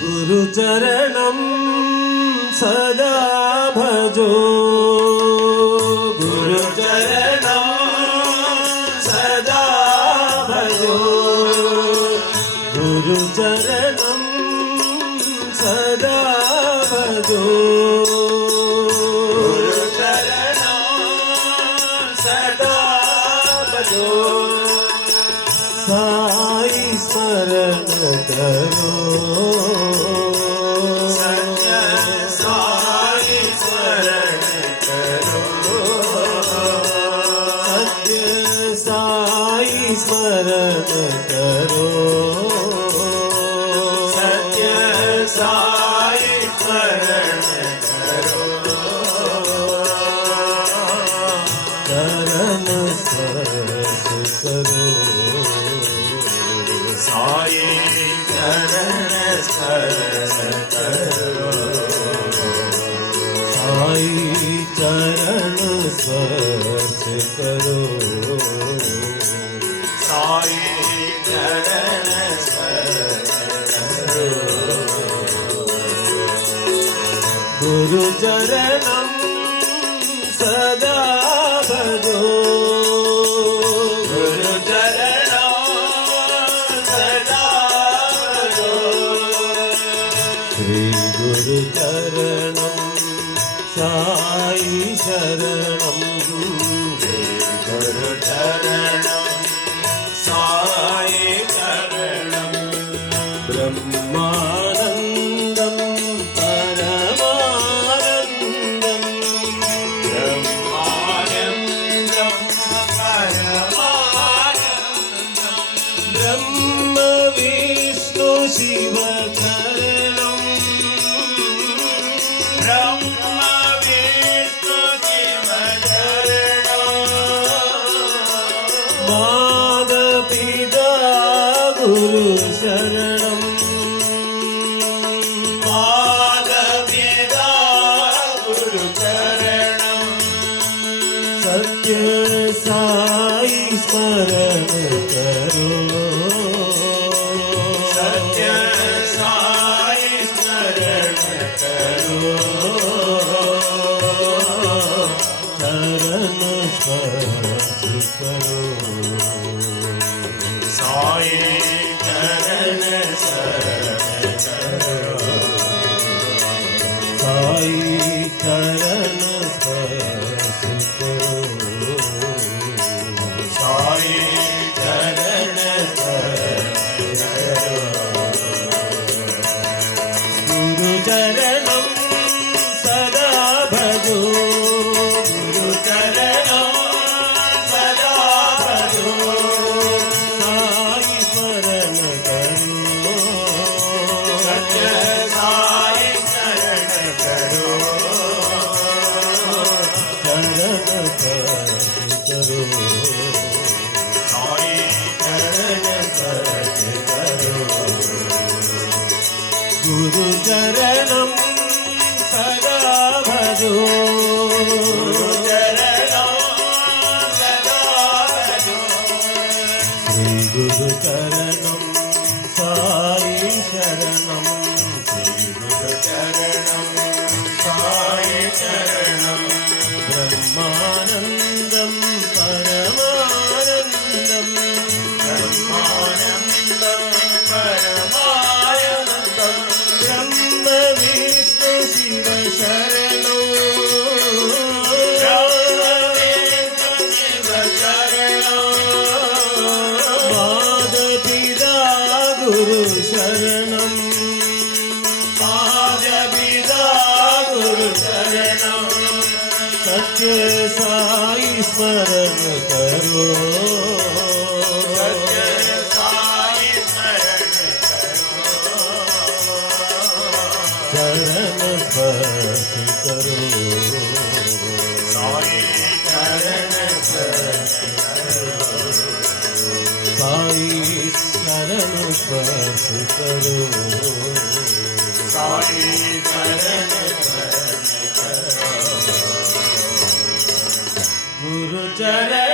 गुरुचरणं सदा भजो गुरुचरणं सदा भजो गुरुचरणं सदा भजो गुरुचरणं सदा भजो साई स्मरण करो स्मरण करो सत्य साई स्मरण करो चरण स्पर्श करो साई चरण स्पर्श करो साई चरण स्पर्श करो साई चरण स्पर्श करो गुरु चरणं सदा भजो गुरु चरणं सदा भजो श्री गुरु चरणं साई शरणं श्री गुरु चरणं साई चरणं ब्रह्मानन्दं परमानन्दं ब्रह्मानन्दं परमानन्दं ब्रह्म विष्णु शिव चरणं ब्रह्म विष्णु शिव चरणं गुरु शरणं पादपिता गुरु चरणं सत्य साई स्मरण करो सत्य साई स्मरण करो चरण स्पर्श करो साई चरण स्पर्श करो साई चरण स्पर्श करो साई चरण स्पर्श करो गुरु चरणं सदा भजो गुरु चरणं सदा भजो गुरु चरणं सदा भजो गुरु चरणं सदा भजो श्री गुरु चरणं साई शरणं श्री गुरु चरणं साई शरणं ब्रह्मानन्दं परमानन्दं ब्रह्मानन्दं परमानन्दं ब्रह्म विष्णु शिव शरणं ब्रह्म विष्णु शिव शरणं पादपिता गुरु शरणं पादपिता गुरु शरणं सत्य साई स्मरण करो सत्य साई स्मरण करो चरण स्पर्श करो साई चरण स्पर्श करो साई चरण स्पर्श करो साई चरण स्पर्श करो गुरु चरण